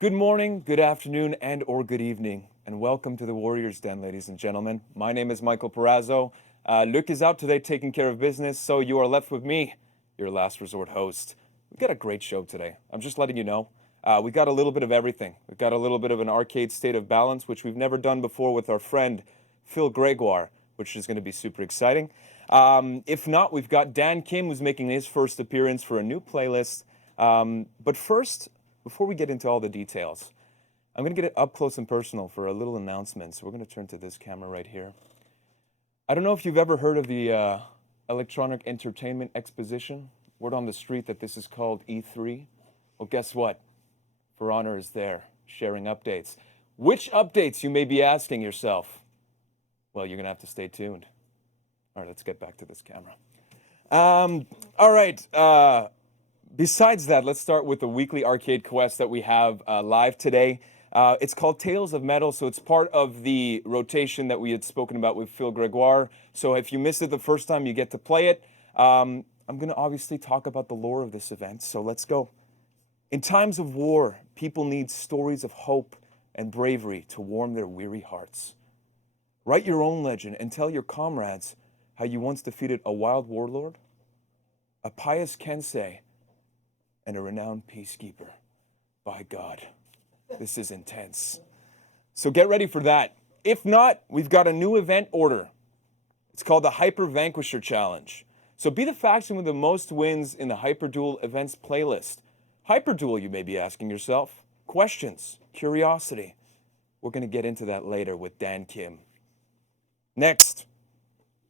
Good morning, good afternoon, and or good evening, and welcome to the Warriors Den, ladies and gentlemen. My name is Michael Perazzo. Luc is out today taking care of business, so you are left with me, your last resort host. We've got a great show today. I'm just letting you know. We got a little bit of everything. We've got a little bit of an arcade state of balance, which we've never done before with our friend Phil Gregoire, which is going to be super exciting. If not, we've got Dan Kim, who's making his first appearance for a new playlist. But first, before we get into all the details, I'm going to get it up close and personal for a little announcement. So we're going to turn to this camera right here. I don't know if you've ever heard of the Electronic Entertainment Exposition. Word on the street that this is called E3. Well, guess what? For Honor is there, sharing updates. Which updates, you may be asking yourself? Well, you're going to have to stay tuned. All right, let's get back to this camera. All right. Besides that, let's start with the weekly arcade quest that we have live today. It's called Tales of Metal, so it's part of the rotation that we had spoken about with Phil Gregoire. So if you missed it the first time, you get to play it. I'm going to obviously talk about the lore of this event, so let's go. In times of war, people need stories of hope and bravery to warm their weary hearts. Write your own legend and tell your comrades how you once defeated a wild warlord, a pious kensei, and a renowned peacekeeper. By God, this is intense. So get ready for that. If not, we've got a new event order. It's called the Hyper Vanquisher Challenge. So be the faction with the most wins in the Hyper Duel events playlist. Hyper Duel, you may be asking yourself. Questions, curiosity. We're going to get into that later with Dan Kim. Next,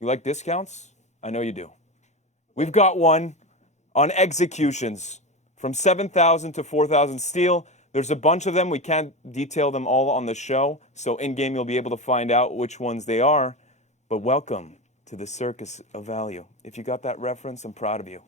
you like discounts? I know you do. We've got one on executions. From 7,000 to 4,000 steel. There's a bunch of them. We can't detail them all on the show. So in-game you'll be able to find out which ones they are. But welcome to the circus of value. If you got that reference, I'm proud of you.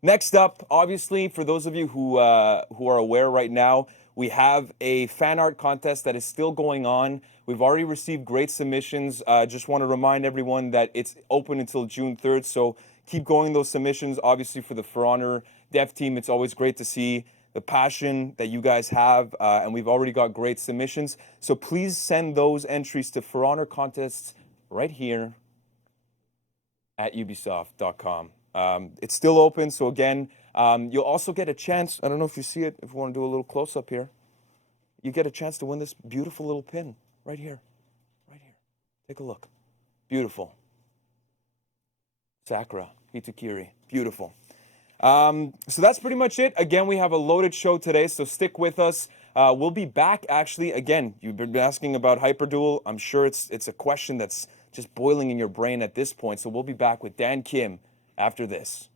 Next up, obviously, for those of you who are aware right now, we have a fan art contest that is still going on. We've already received great submissions. Just want to remind everyone that it's open until June 3rd. So keep going those submissions. Obviously, for the For Honor dev team, it's always great to see the passion that you guys have, and we've already got great submissions. So please send those entries to For Honor contests right here at ubisoft.com. It's still open, so again, you'll also get a chance, I don't know if you see it, if you want to do a little close-up here, you get a chance to win this beautiful little pin right here. Right here. Take a look. Beautiful. Sakura, Hitakiri. Beautiful. So that's pretty much it. Again, we have a loaded show today, so stick with us. We'll be back, actually. Again, you've been asking about Hyperduel. I'm sure it's a question that's just boiling in your brain at this point. So we'll be back with Dan Kim after this.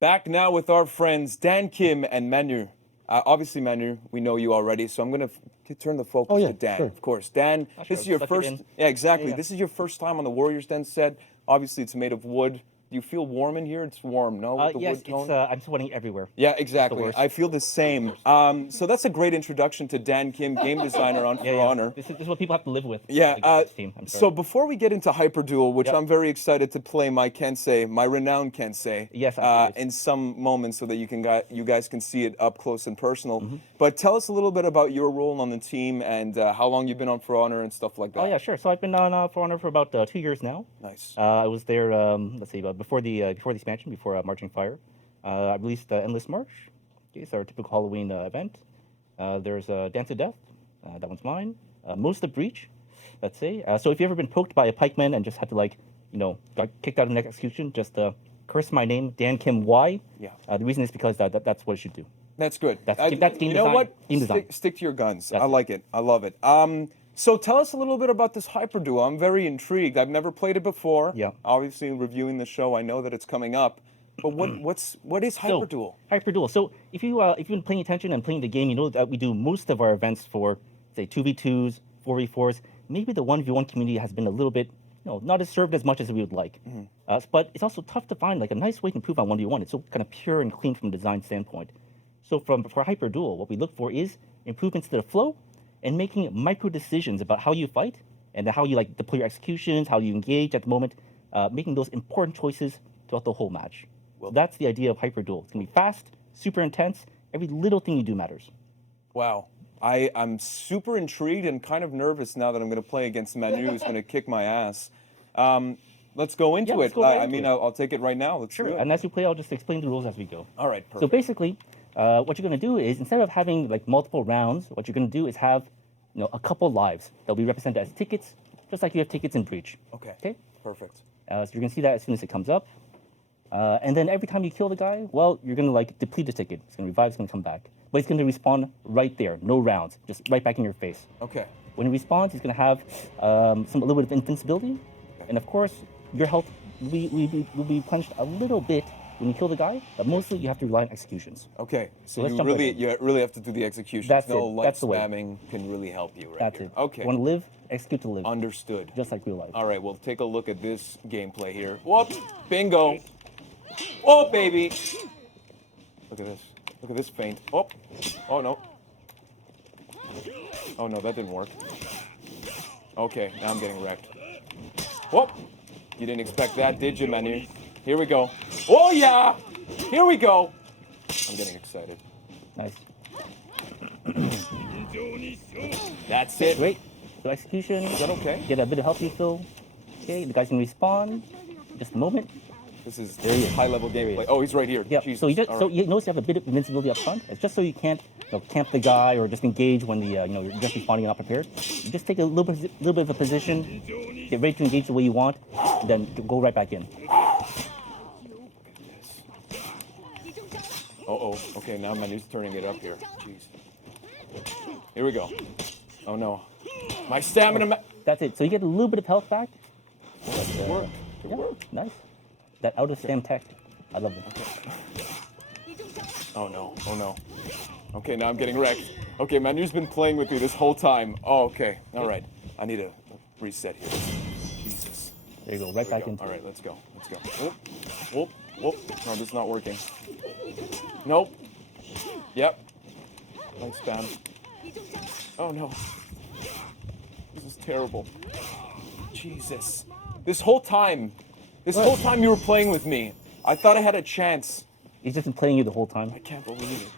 Back now with our friends Dan Kim and Manu. Obviously, Manu, we know you already, so I'm going to turn the focus to Dan. Sure. Of course, Dan, this is your first. Yeah, exactly. This is your first time on the Warriors Den set. Obviously, it's made of wood. Do you feel warm in here? It's warm, no? With the Yes, wood tone? it's, I'm sweating everywhere. Yeah, exactly. worst. I feel the same. So that's a great introduction to Dan Kim, game designer on For Honor. This is what people have to live with. Yeah. This team. I'm sorry. So before we get into Hyperduel, which Yep. I'm very excited to play my Kensei, my renowned Kensei, Yes, I in some moments so that you guys can see it up close and personal. Mm-hmm. But tell us a little bit about your role on the team and how long you've been on For Honor and stuff like that. Oh yeah, sure. So I've been on For Honor for about 2 years now. Nice. I was there. Let's see, before the expansion, before Marching Fire. I released Endless March. Okay, it's our typical Halloween event. There's Dance of Death. That one's mine. Most of Breach. Let's say. So if you've ever been poked by a pikeman and just had to got kicked out of an execution, just curse my name, Dan Kim Y. Yeah. The reason is because that's what it should do. That's good. That's game you know design. what? Game design. Stick to your guns. That's I like it. I love it. So tell us a little bit about this Hyperduel. I'm very intrigued. I've never played it before. Yeah. Obviously, reviewing the show, I know that it's coming up. But what is Hyperduel? Hyperduel. So if you've been paying attention and playing the game, you know that we do most of our events for say 2v2s, 4v4s. Maybe the 1v1 community has been a little bit, not as served as much as we would like. But it's also tough to find like a nice way to improve on 1v1. It's so kind of pure and clean from a design standpoint. So for Hyperduel, what we look for is improvements to the flow and making micro decisions about how you fight and how you deploy your executions, how you engage at the moment, making those important choices throughout the whole match. Well, that's the idea of Hyperduel. It's gonna be fast, super intense. Every little thing you do matters. Wow. I'm super intrigued and kind of nervous now that I'm going to play against Manu, who's going to kick my ass. Let's go into it. I'll take it right now. Let's do it. And as we play, I'll just explain the rules as we go. All right, perfect. So basically, what you're going to do is instead of having multiple rounds, what you're going to do is have a couple lives that'll be represented as tickets, just like you have tickets in Breach. Okay. Okay. Perfect. So you're going to see that as soon as it comes up. And then every time you kill the guy, well, you're going to deplete the ticket. It's going to revive, it's going to come back. But it's going to respawn right there, no rounds, just right back in your face. Okay. When he respawns, he's going to have a little bit of invincibility. And of course, your health will be replenished a little bit when you kill the guy, but mostly you have to rely on executions. Okay, so let's you jump really have to do the executions. That's no it. light That's the way. spamming can really help you right That's here. it. Okay. You want to live, execute to live. Understood. Just like real life. All right, well, take a look at this gameplay here. Whoop! Bingo! Oh, baby! Look at this. Look at this feint. Oh! Oh, no. Oh, no, that didn't work. Okay, now I'm getting wrecked. Whoop! You didn't expect that, did you, Manu? Here we go. Oh, yeah! Here we go! I'm getting excited. Nice. That's it. Great. So execution. Is that okay? Get a bit of health refill. Okay, the guy's gonna respawn. Just a moment. This is There he is. high-level gameplay. Oh, he's right here. Yeah. Jesus. So you just All so right. you notice you have a bit of invincibility up front. It's just so you can't camp the guy or just engage when the you're just respawning and not prepared. You just take a little bit of a position, get ready to engage the way you want, then go right back in. Uh-oh. Okay, now Manu's turning it up here. Jeez. Here we go. Oh, no. My stamina... That's it. So you get a little bit of health back. It worked. It Yeah, worked. nice. That out of stam tech. I love it. Oh, no. Oh, no. Okay, now I'm getting wrecked. Okay, Manu's been playing with me this whole time. Oh, okay. All right. I need a reset here. Jesus. There you go. Right back in. All right, let's go. Let's go. Whoop. Whoop. Whoop. No, this is not working. Nope. Yep. No spam. Oh, no. This is terrible. Jesus. This whole time you were playing with me, I thought I had a chance. He's just been playing you the whole time. I can't believe it.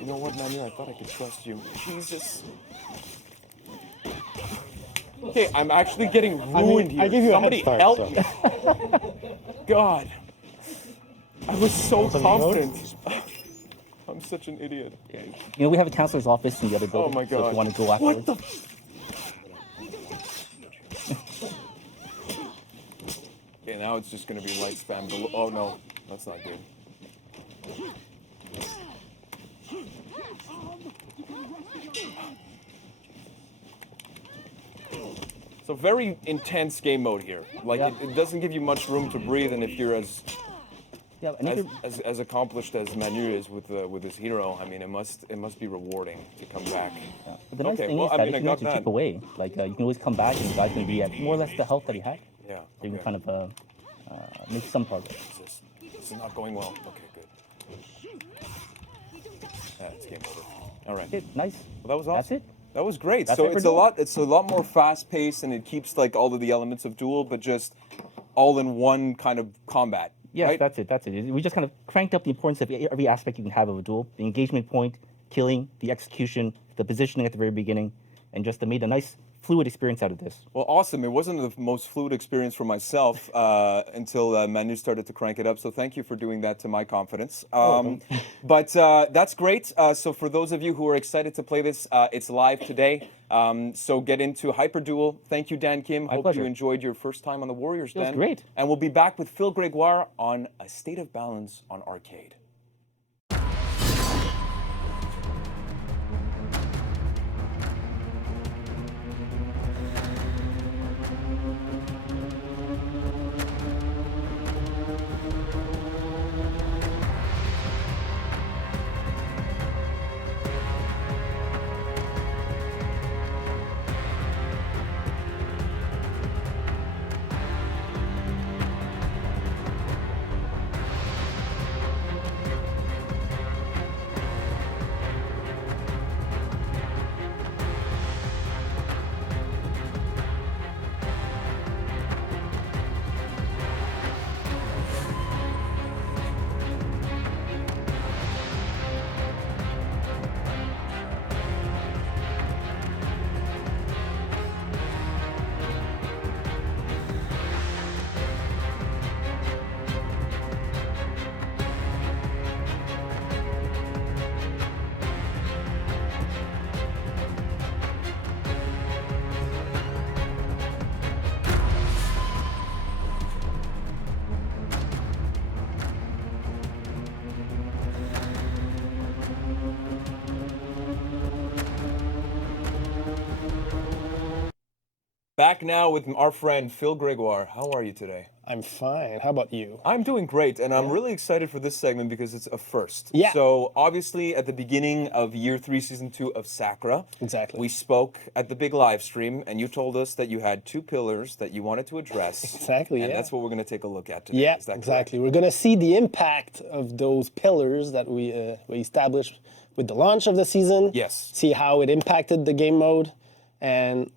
You know what, Manu? I thought I could trust you. Jesus. Okay, I'm actually getting ruined here. I give you Somebody a head start, help so. me. God. I was so confident. I'm such an idiot. We have a counselor's office in the other building. Oh my So if God. you want to go afterwards. What the? Okay, now it's just gonna be light spam. Oh no, that's not good. So very intense game mode here. Like Yeah. it doesn't give you much room to breathe, and if you're as Yeah, and if as, you're- as accomplished as Manu is with his hero, I mean, it must be rewarding to come back. but the nice Okay, thing well, is I that mean, if I you got want to that. chip away, you can always come back and the guy's going to be at more or less the health that he had. Yeah. So you can Okay. kind of make some progress. This is not going well. Okay, good. It's game over. All right. Okay, nice. Well, that was awesome. That's it. That was great. That's So it for it's a duel. lot. It's a lot more fast-paced, and it keeps like all of the elements of duel, but just all in one kind of combat. Yes, right? that's it. That's it. We just kind of cranked up the importance of every aspect you can have of a duel: the engagement point, killing, the execution, the positioning at the very beginning, and just made a nice fluid experience out of this. Well, awesome. It wasn't the most fluid experience for myself until Manu started to crank it up. So thank you for doing that to my confidence. But that's great. So for those of you who are excited to play this, it's live today. So get into Hyper Duel. Thank you, Dan Kim. Hope pleasure. you enjoyed your first time on the Warriors Den. It was great. And we'll be back with Phil Gregoire on A State of Balance on Arcade. Back now with our friend Phil Gregoire. How are you today? I'm fine. How about you? I'm doing great, and I'm really excited for this segment because it's a first. Yeah. So obviously, at the beginning of Year 3, Season 2 of Sakura, Exactly. we spoke at the big live stream, and you told us that you had 2 pillars that you wanted to address. Exactly, And yeah. that's what we're going to take a look at today. Yeah, Is that exactly. We're going to see the impact of those pillars that we established with the launch of the season. Yes. See how it impacted the game mode, and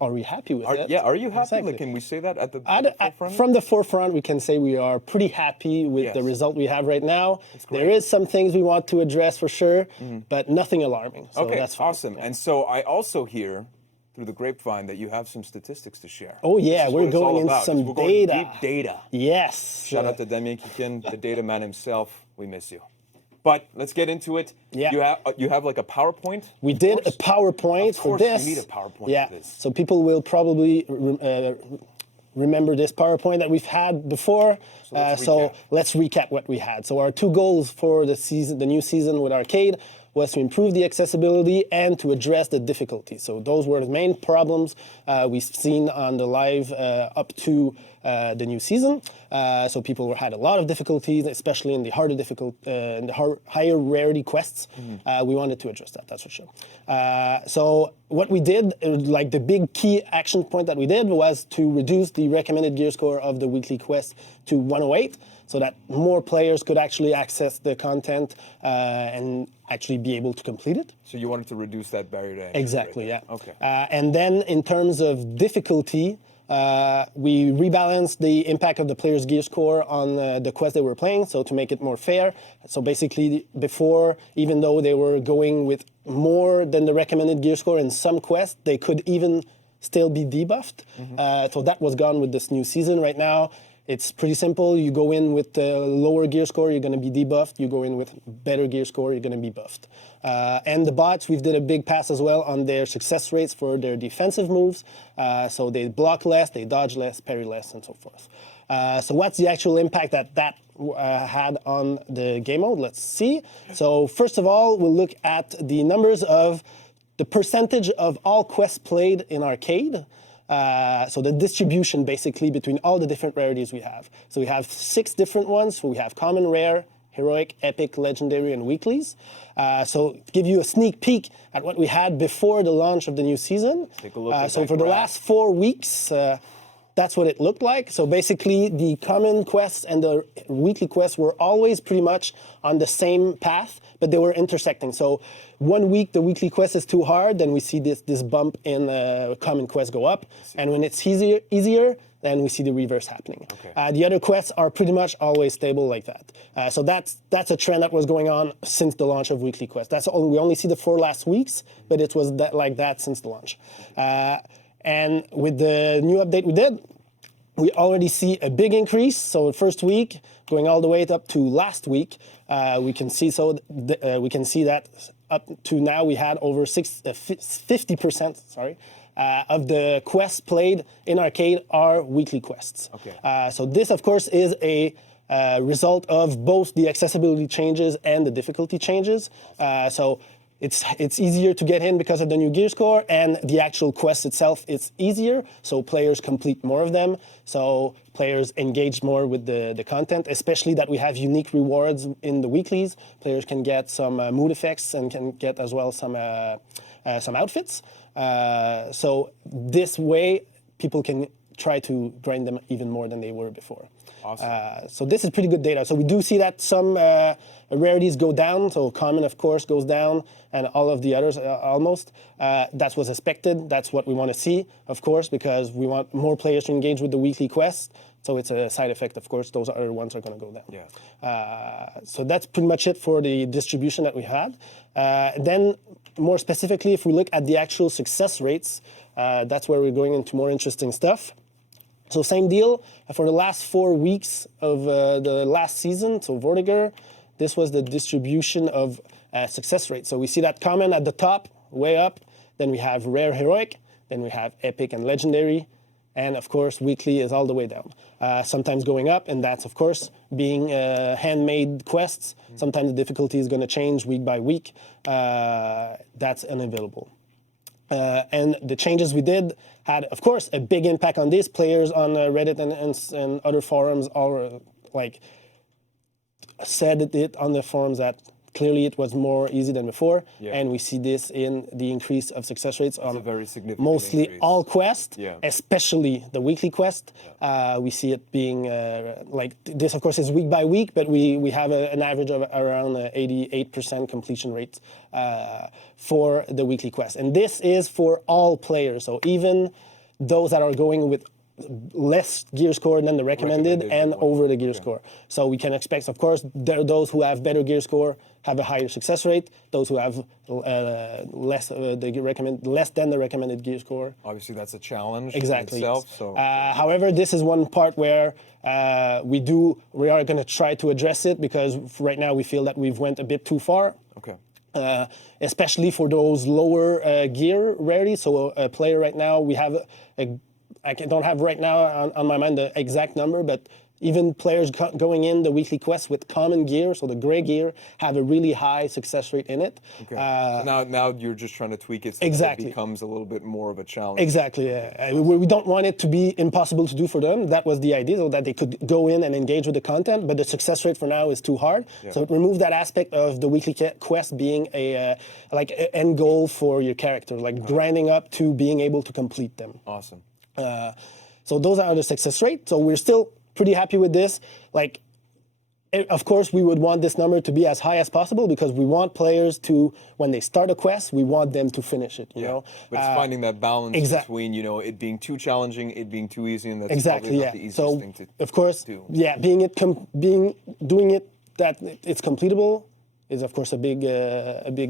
are we happy with it? Yeah, are you happy? Exactly. Like, can we say that at the forefront? From the forefront, we can say we are pretty happy with the Yes. result we have right now. great. There is some things we want to address for sure, but nothing alarming. So Okay, that's fine. awesome. And so I also hear through the grapevine that you have some statistics to share. Oh yeah, This is we're what it's all going into about, is some we're going data. Deep data. Yes. Shout out to Damien Kikin, the data man himself. We miss you. But let's get into it. Yeah. You have like a PowerPoint? We of did a course? PowerPoint Of for course this. you need a PowerPoint Yeah. for this. So people will probably remember this PowerPoint that we've had before. So Let's recap what we had. So our 2 goals for the season, the new season with Arcade, was to improve the accessibility and to address the difficulty. So those were the main problems we've seen on the live up to the new season. So people had a lot of difficulties, especially in the harder higher rarity quests. We wanted to address that, that's for sure. So what we did, like the big key action point that we did, was to reduce the recommended gear score of the weekly quest to 108, so that more players could actually access the content and actually be able to complete it. So you wanted to reduce that barrier to entry. Exactly, right? yeah. Okay. And then in terms of difficulty, we rebalanced the impact of the player's gear score on the quest they were playing, so to make it more fair. So basically, before, even though they were going with more than the recommended gear score in some quests, they could even still be debuffed. So that was gone with this new season. Right now, it's pretty simple. You go in with the lower gear score, you're going to be debuffed. You go in with better gear score, you're going to be buffed. And the bots, we've did a big pass as well on their success rates for their defensive moves. So they block less, they dodge less, parry less, and so forth. So what's the actual impact that had on the game mode? Let's see. So first of all, we'll look at the numbers of the percentage of all quests played in Arcade. So the distribution basically between all the different rarities we have. So we have 6 different ones. So we have common, rare, heroic, epic, legendary, and weeklies. So to give you a sneak peek at what we had before the launch of the new season. Take a look at so that for the graph. last 4 weeks, that's what it looked like. So basically, the common quests and the weekly quests were always pretty much on the same path, but they were intersecting. So 1 week, the weekly quest is too hard, then we see this bump in common quests go up. And when it's easier, then we see the reverse happening. Okay. The other quests are pretty much always stable like that. So that's a trend that was going on since the launch of weekly quests. We only see the 4 last weeks, but it was like that since the launch. And with the new update we did, we already see a big increase. So the first week, going all the way up to last week, we can see that up to now we had over 50%. Of the quests played in arcade are weekly quests. Okay. So this, of course, is a result of both the accessibility changes and the difficulty changes. So it's easier to get in because of the new gear score, and the actual quest itself is easier, so players complete more of them, so players engage more with the content, especially that we have unique rewards in the weeklies. Players can get some mood effects and can get as well some outfits. So this way, people can try to grind them even more than they were before. Awesome. So this is pretty good data. So we do see that some rarities go down. So common, of course, goes down, and all of the others almost. That's what's expected. That's what we want to see, of course, because we want more players to engage with the weekly quest. So it's a side effect, of course. Those other ones are going to go down. Yeah. So that's pretty much it for the distribution that we had. Then, more specifically, if we look at the actual success rates, that's where we're going into more interesting stuff. So same deal for the last 4 weeks of the last season. So Vortiger, this was the distribution of success rate. So we see that common at the top, way up. Then we have rare, heroic. Then we have epic and legendary. And of course, weekly is all the way down. Sometimes going up, and that's of course being handmade quests. Sometimes the difficulty is going to change week by week. That's unavailable. And the changes we did had, of course, a big impact on this. Players on Reddit and other forums all said it on the forums that clearly it was more easy than before. Yeah. And we see this in the increase of success rates on a very significant mostly increase. all quests, Yeah. especially the weekly quest. We see it being like this, of course, is week by week, but we have an average of around 88% completion rate for the weekly quest. And this is for all players. So even those that are going with less gear score than the recommended and over the gear score. So we can expect, of course, those who have better gear score have a higher success rate. Those who have less than the recommended gear score. Obviously, that's a challenge Exactly. in itself. Yes. So However, this is one part where we are going to try to address it, because right now we feel that we've went a bit too far. okay. Especially for those lower gear rarities. So a player right now, we have I don't have right now on my mind the exact number, but even players going in the weekly quest with common gear, so the gray gear, have a really high success rate in it. Okay. So now you're just trying to tweak it so Exactly. that it becomes a little bit more of a challenge. Exactly. Yeah. We don't want it to be impossible to do for them. That was the idea, so that they could go in and engage with the content. But the success rate for now is too hard. Yeah. So it removes that aspect of the weekly quest being a like an end goal for your character, like grinding up to being able to complete them. Awesome. So those are the success rate. So we're still pretty happy with this. Like, of course, we would want this number to be as high as possible, because we want players to, when they start a quest, we want them to finish it. You know, But it's finding that balance exactly. between, it being too challenging, it being too easy, and that's Exactly. probably Yeah. not the easiest So thing to of course, do. yeah, doing it that it's completable is of course a big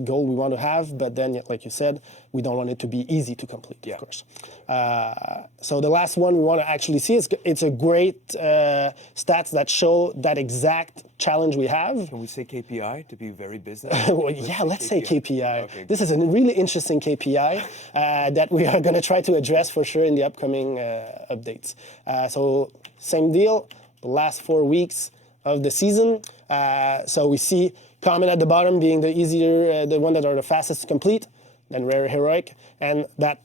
goal we want to have. But then, like you said, we don't want it to be easy to complete. Yeah. Of course. So the last one we want to actually see is it's a great stats that show that exact challenge we have. Can we say KPI to be very business? Well, yeah, let's say KPI. Okay. This is a really interesting KPI that we are going to try to address for sure in the upcoming updates. So same deal, the last 4 weeks of the season. So we see common at the bottom being the easier, the one that are the fastest to complete, then rare, heroic, and that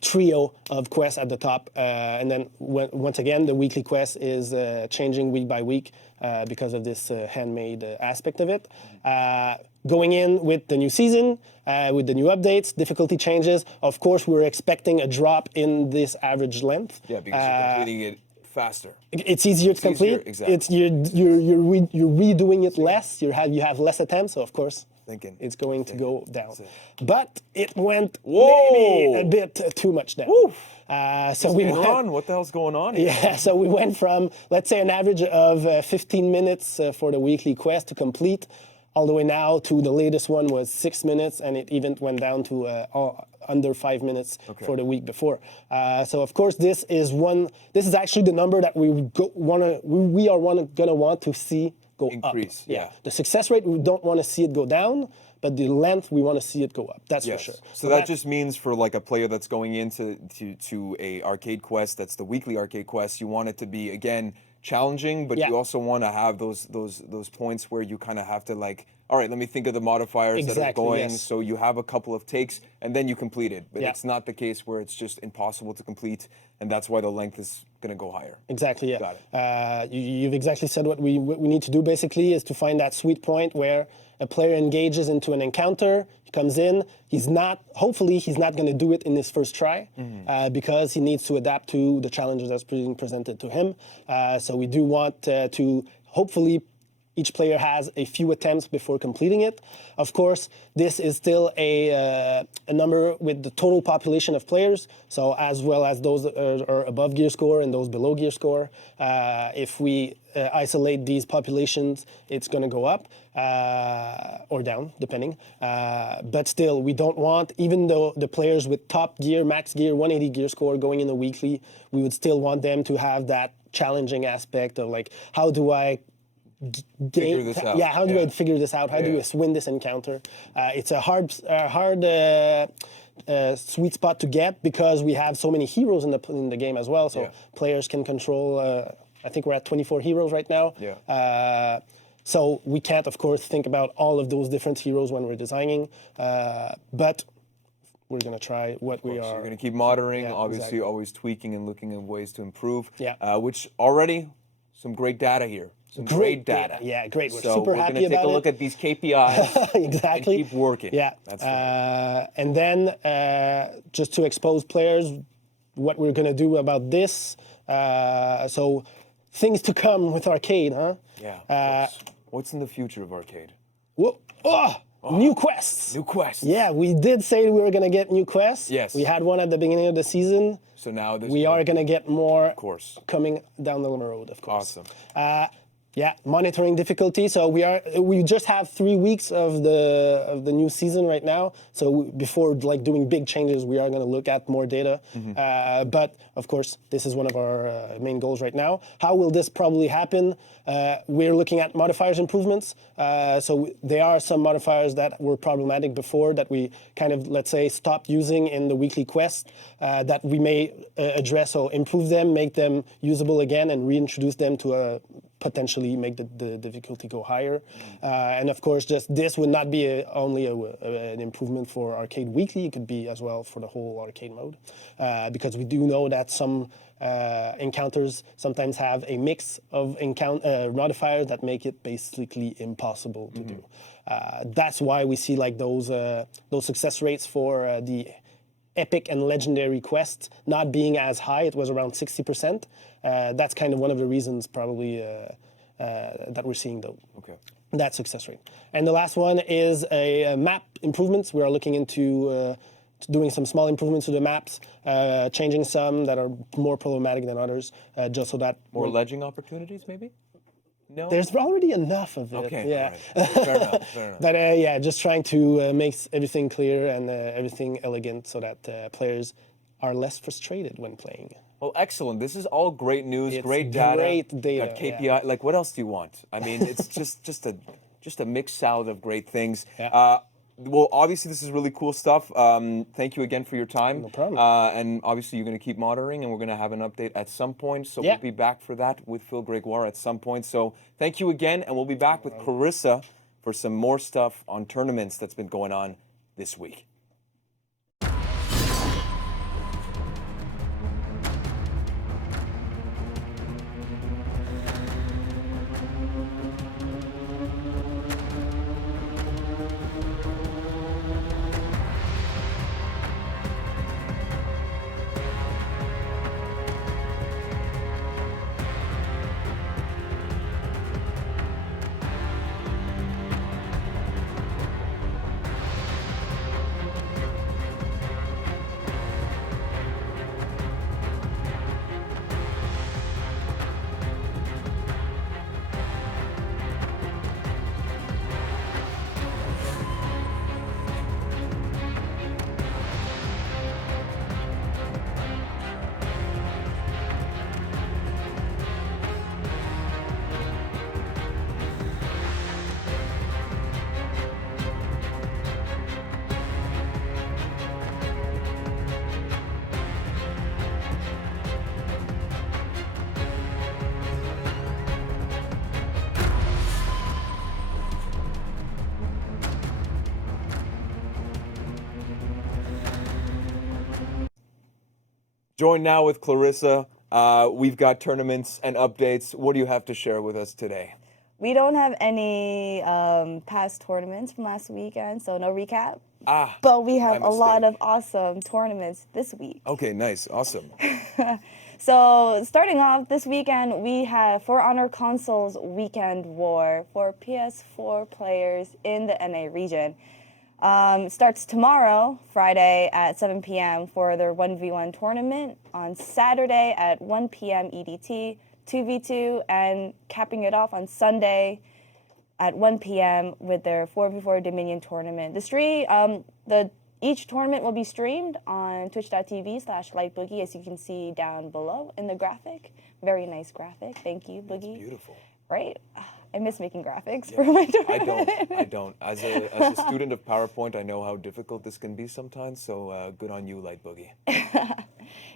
trio of quests at the top, and then once again the weekly quest is changing week by week because of this handmade aspect of it. Going in with the new season, with the new updates, difficulty changes. Of course, we're expecting a drop in this average length. Yeah, because you're completing it faster. It's easier to complete. Exactly. It's you're redoing it less. You have less attempts, so of course it's going to go down. But it went maybe a bit too much down. So we went, what the hell's going on here? Yeah, so we went from, let's say, an average of 15 minutes for the weekly quest to complete, all the way now to the latest one was 6 minutes, and it even went down to under 5 minutes for the week before. So of course, this is actually the number that we are gonna want to see go increase. Up. Yeah. The success rate, we don't want to see it go down, but the length, we want to see it go up. That's for sure. So that just means for like a player that's going into a arcade quest, that's the weekly arcade quest, you want it to be, again, challenging, but you also want to have those points where you kind of have to like, all right, let me think of the modifiers that are going. So you have a couple of takes and then you complete it. But it's not the case where it's just impossible to complete, and that's why the length is going to go higher. Exactly, yeah. Got it. You've exactly said what we need to do basically is to find that sweet point where a player engages into an encounter, he comes in, hopefully he's not going to do it in his first try because he needs to adapt to the challenges that's being presented to him. So we do want to hopefully each player has a few attempts before completing it. Of course, this is still a number with the total population of players, so as well as those that are above gear score and those below gear score. If we isolate these populations, it's going to go up or down, depending. But still, we don't want, even though the players with top gear, max gear, 180 gear score going in the weekly, we would still want them to have that challenging aspect of like, how do I figure this out? Yeah, how do I figure this out? How do I win this encounter? It's a hard sweet spot to get because we have so many heroes in the game as well. So players can control. I think we're at 24 heroes right now. So we can't, of course, think about all of those different heroes when we're designing, but we're going to try what we are. You're going to keep monitoring, obviously, always tweaking and looking at ways to improve. Which already some great data here. Some great data. Yeah, great. We're so super we're happy going to take about a look at these KPIs exactly. and keep working. Yeah. That's right. And then just to expose players, what we're going to do about this. So things to come with arcade, huh? Yeah. What's in the future of arcade? New quests. New quests. Yeah, we did say we were going to get new quests. Yes. We had one at the beginning of the season. So now we are going to get more, of course, coming down the road, of course. Awesome. Monitoring difficulty. So we just have 3 weeks of the new season right now. So before like doing big changes, we are going to look at more data. But of course, this is one of our main goals right now. How will this probably happen? We're looking at modifiers improvements. So there are some modifiers that were problematic before that we kind of, let's say, stopped using in the weekly quest that we may address or improve them, make them usable again, and reintroduce them to potentially make the difficulty go higher. And of course, just this would not be only an improvement for Arcade Weekly, it could be as well for the whole arcade mode. Because we do know that some encounters sometimes have a mix of modifiers that make it basically impossible to do. That's why we see like those success rates for the epic and legendary quests not being as high. It was around 60%. That's kind of one of the reasons probably that we're seeing that success rate. And the last one is a map improvements. We are looking into doing some small improvements to the maps, changing some that are more problematic than others, just so that... More ledging opportunities, maybe? No? There's already enough of it. Okay, yeah. Right. Fair enough. But just trying to make everything clear and everything elegant so that players are less frustrated when playing. Well, excellent. This is all great news, It's great data. Great data. Got KPI. Like, what else do you want? I mean, it's just a mixed salad of great things. Yeah. Well, obviously, this is really cool stuff. Thank you again for your time. No problem. And obviously, you're going to keep monitoring, and we're going to have an update at some point. So Yeah. we'll be back for that with Phil Gregoire at some point. So thank you again, and we'll be back with Clarissa for some more stuff on tournaments that's been going on this week. Joined now with Clarissa. We've got tournaments and updates. What do you have to share with us today? We don't have any past tournaments from last weekend, so no recap. But we have a lot of awesome tournaments this week. Okay, nice, awesome. So starting off this weekend, we have For Honor Consoles Weekend War for PS4 players in the NA region. Starts tomorrow, Friday at 7 p.m. for their 1v1 tournament. On Saturday at 1 p.m. EDT, 2v2, and capping it off on Sunday at 1 p.m. with their 4v4 Dominion tournament. Each tournament will be streamed on twitch.tv/lightboogie, as you can see down below in the graphic. Very nice graphic. Thank you, Boogie. It's beautiful. Right? I miss making graphics for my tournament. I don't. As a student of PowerPoint, I know how difficult this can be sometimes, so good on you, Light Boogie.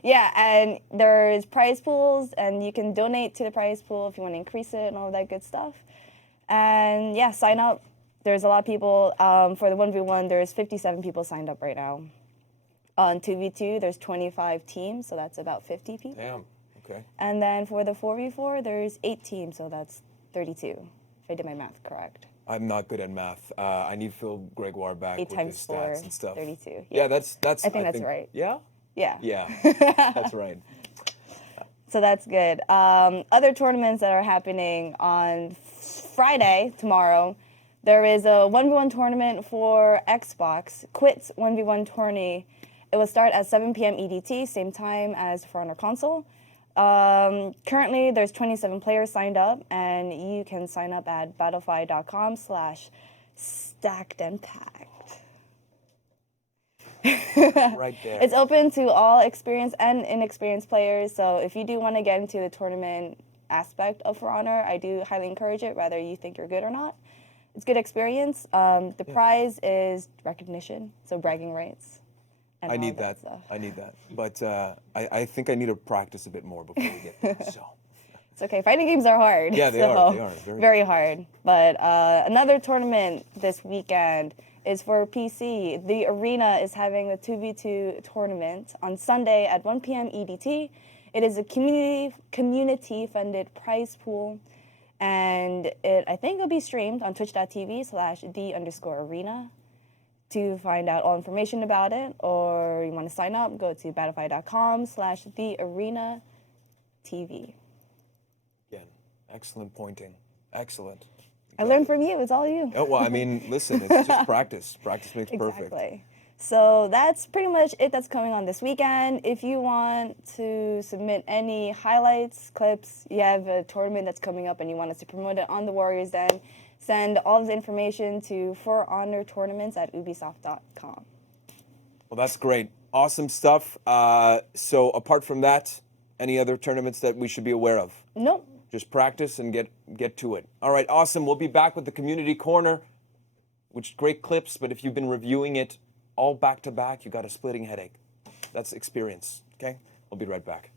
Yeah, and there's prize pools, and you can donate to the prize pool if you want to increase it and all that good stuff. And yeah, sign up. There's a lot of people. For the 1v1, there's 57 people signed up right now. On 2v2, there's 25 teams, so that's about 50 people. Damn, okay. And then for the 4v4, there's 8 teams, so that's 32, if I did my math correct. I'm not good at math. I need Phil Gregoire back 8 with times his 4, stats and stuff. 32. Yeah, that's. I think that's right. Yeah? Yeah. Yeah, that's right. So that's good. Other tournaments that are happening on Friday, tomorrow, there is a 1v1 tournament for Xbox, Quits 1v1 tourney. It will start at 7 p.m. EDT, same time as For Honor Console. Currently, there's 27 players signed up, and you can sign up at battlefy.com/stackedandpacked. Right there. It's open to all experienced and inexperienced players, so if you do want to get into the tournament aspect of For Honor, I do highly encourage it, whether you think you're good or not. It's good experience. The prize is recognition, so bragging rights. And I all need that. stuff. I need that. But I think I need to practice a bit more before we get there. So. It's okay. Fighting games are hard. Yeah, they so are. They are very hard. But another tournament this weekend is for PC. The Arena is having a 2v2 tournament on Sunday at 1 p.m. EDT. It is a community-funded prize pool, and I think it'll be streamed on twitch.tv/the_arena. To find out all information about it, or you want to sign up, go to battlefy.com/thearenatv. Again, excellent pointing. Excellent. I learned from you. It's all you. Oh, well, I mean, listen, it's just practice. Practice makes perfect. Exactly. So that's pretty much it that's coming on this weekend. If you want to submit any highlights, clips, you have a tournament that's coming up and you want us to promote it on the Warriors Den, send all this information to forhonortournaments@ubisoft.com. Well, that's great. Awesome stuff. So apart from that, any other tournaments that we should be aware of? Nope. Just practice and get to it. All right, awesome. We'll be back with the Community Corner, which great clips, but if you've been reviewing it all back to back, you got a splitting headache. That's experience, okay? We'll be right back.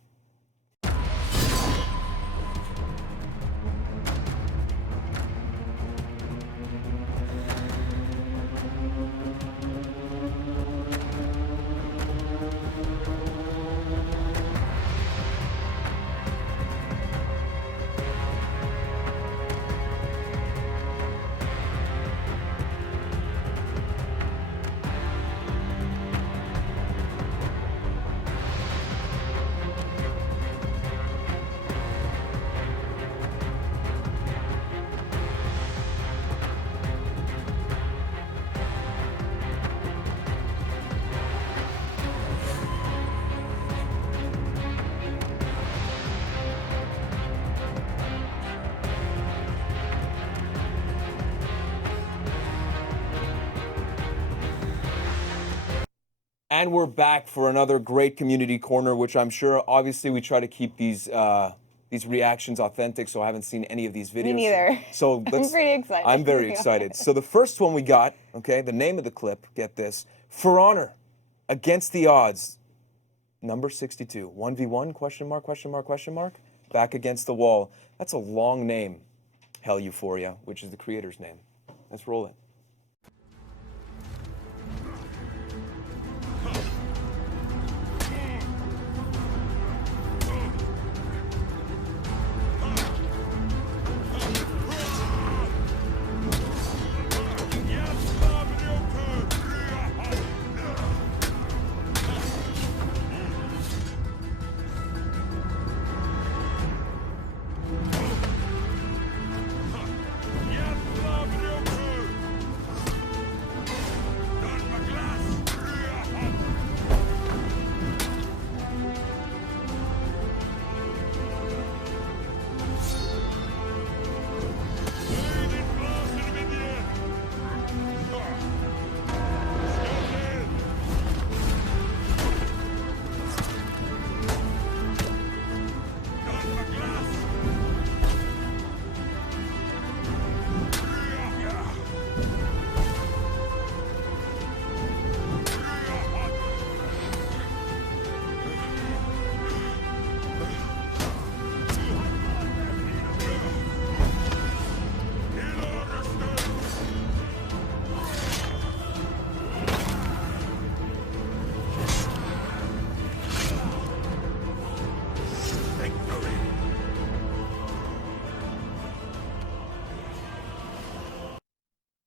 And we're back for another great Community Corner, which I'm sure, obviously, we try to keep these reactions authentic, so I haven't seen any of these videos. Me neither. So I'm pretty excited. I'm very excited. So the first one we got, okay, the name of the clip, get this, For Honor, Against the Odds, number 62, 1v1, question mark, question mark, question mark, back against the wall. That's a long name, Hell Euphoria, which is the creator's name. Let's roll it.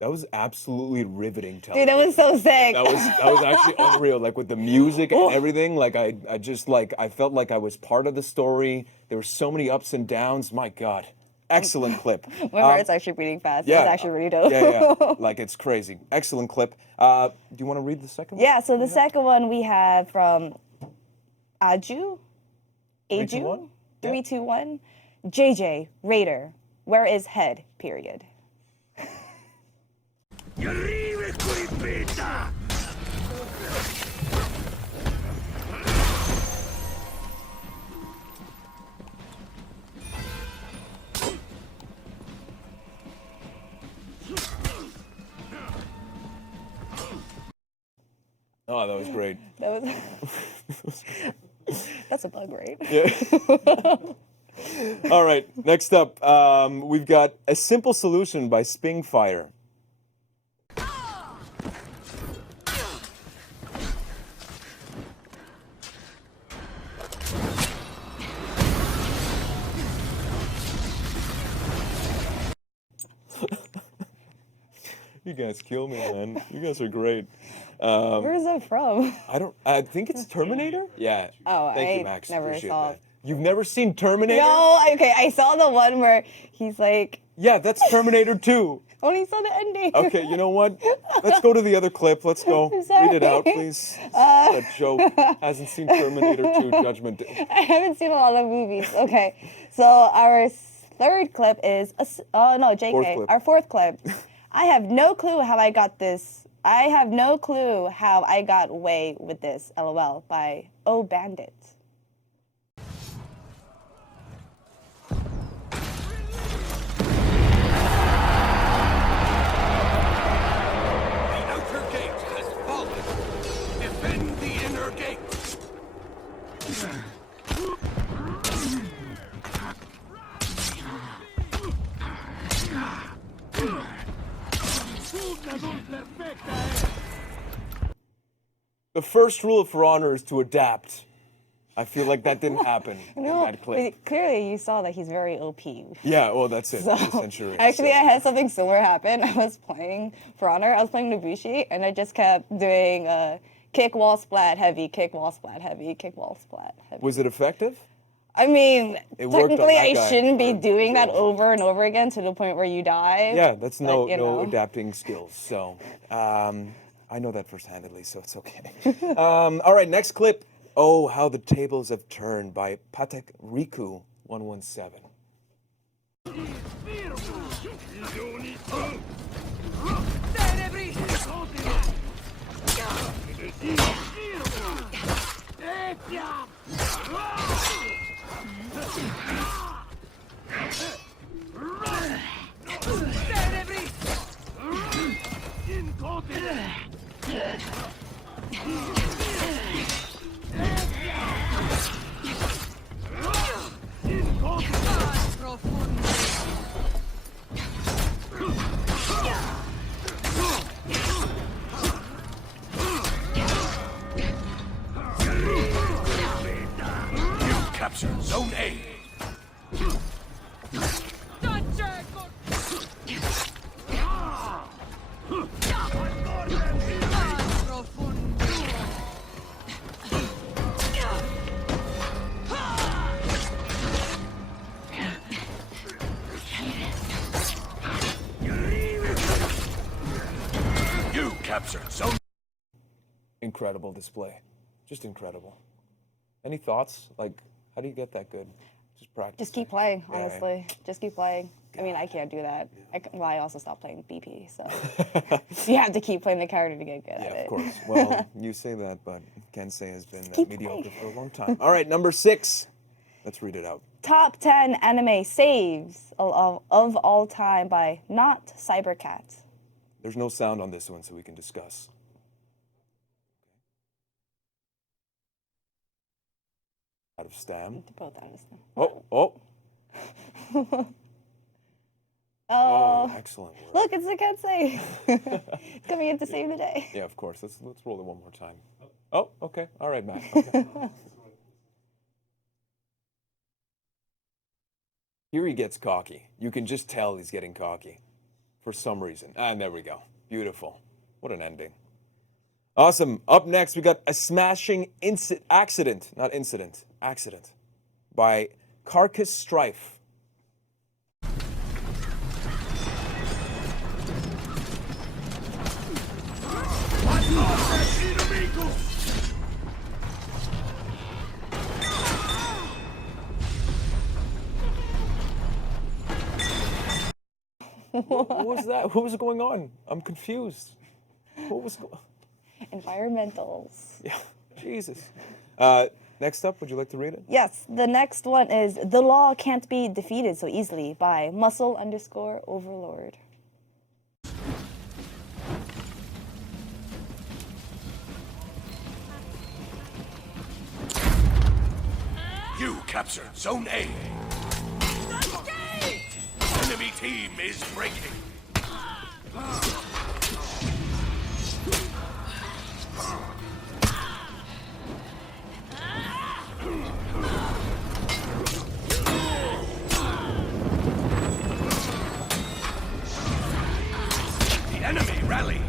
That was absolutely riveting Dude, television. that was so sick. That was actually unreal. Like with the music and everything. Like I just like I felt like I was part of the story. There were so many ups and downs. My God, excellent clip. My heart's actually beating fast. Yeah, It's actually really dope. yeah. Like it's crazy. Excellent clip. Do you want to read the second one? Yeah, so the second one we have from Aju. 3-2-1? Yeah. 3-2-1. JJ, Raider, where is head, period. Oh, that was great. That was That's a bug, right? Yeah. All right, next up, we've got A Simple Solution by Spingfire. You guys kill me, man. You guys are great. Where is that from? I think it's Terminator? Yeah. Oh, Thank you, I Max. never Appreciate saw. that. You've never seen Terminator? No, okay, I saw the one where he's like, Yeah, that's Terminator 2. only saw the ending. Okay, you know what? Let's go to the other clip. Let's go. I'm sorry. Read it out, please. A joke. Hasn't seen Terminator 2 Judgment Day. I haven't seen a lot of movies. Okay, so our third clip is, oh no, JK, Fourth clip. our fourth clip. I have no clue how I got this. I have no clue how I got away with this, LOL, by Oh Bandit. The outer gate has fallen. Defend the inner gate. The first rule of For Honor is to adapt. I feel like that didn't happen in No, that clip. but clearly you saw that he's very OP. Yeah, well, that's it. So, Essentially. actually, I had something similar happen. I was playing For Honor. I was playing Nobushi, and I just kept doing kick, wall, splat, heavy, kick, wall, splat, heavy, kick, wall, splat, heavy. Was it effective? I mean, It worked on technically, that I guy. shouldn't be doing that over and over again to the point where you die. Yeah, that's but, no you know. adapting skills. So I know that first-handedly, so it's okay. All right, next clip. Oh, How the Tables Have Turned by Patek Riku 117. Capture Zone A. You captured Zone. Incredible display. Just incredible. Any thoughts? Like, how do you get that good? Just practice. Just keep playing, Yeah. honestly. Just keep playing. I mean, I can't do that. I also stopped playing BP, so you have to keep playing the character to get good Yeah, at it. of course. Well, you say that, but Kensei has been keep mediocre playing. for a long time. All right, number 6. Let's read it out. Top 10 anime saves of all time by Not Cybercat. There's no sound on this one, so we can discuss. Out of stam. Both out of stem. Oh. Oh, Excellent work. look, it's the Kensei. It's coming in to save the day. Yeah, of course. Let's roll it one more time. Oh, okay. All right, Matt. Okay. Here he gets cocky. You can just tell he's getting cocky. for some reason. And there we go. Beautiful. What an ending. Awesome. Up next, we got a smashing accident by Carcass Strife. What was that? What was going on? I'm confused. What was going on? Environmentals. Yeah, Jesus. Next up, would you like to read it? Yes, the next one is The Law Can't Be Defeated So Easily by Muscle_Overlord. You captured Zone A. Enemy team is breaking. The enemy rally.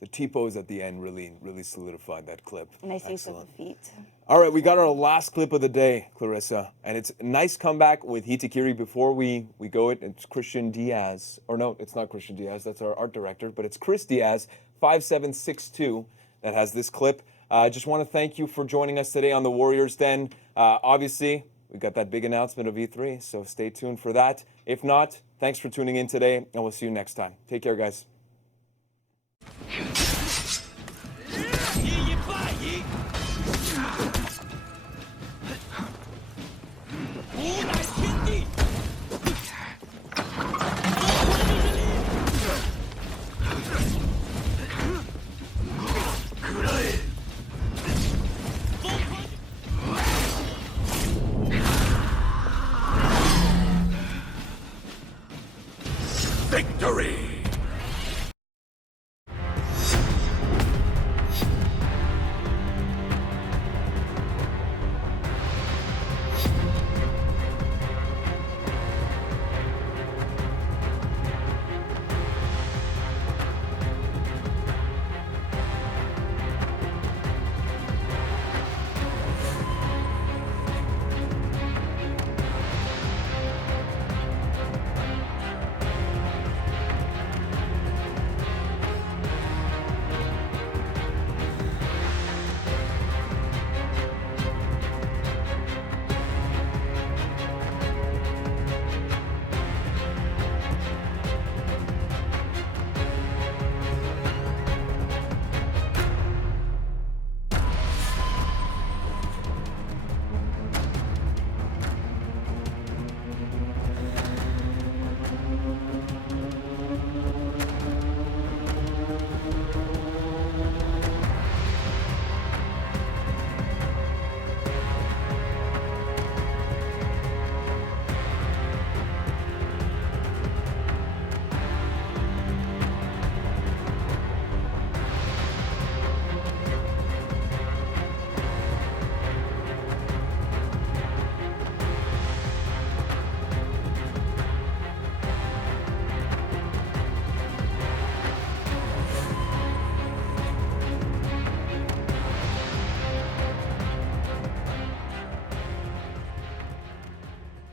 The T-pose at the end really solidified that clip. Nice use of Excellent. the feet. All right, we got our last clip of the day, Clarissa, and it's a nice comeback with Hitakiri. Before we go it's Christian Diaz, or no, it's not Christian Diaz, that's our art director, but it's Chris Diaz, 5762, that has this clip. I just want to thank you for joining us today on the Warriors Den. Obviously, we got that big announcement of E3, so stay tuned for that. If not, thanks for tuning in today, and we'll see you next time. Take care, guys.